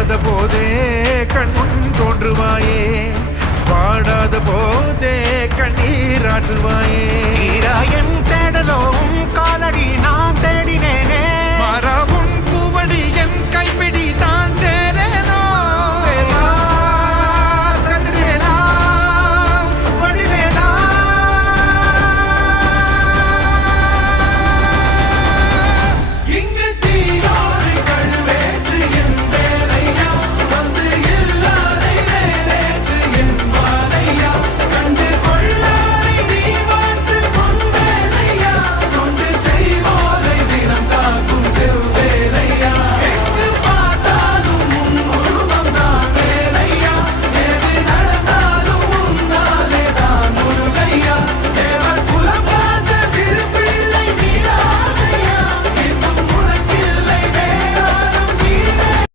வாடாத போதே கண்முன் தோன்றுவாயே, வாடாத போதே கண்ணீராற்றுவாயே. என் தேடலோவும் காலடி நான் தேடினேனே, மாறாவும் பூவடி என் கைப்பிடி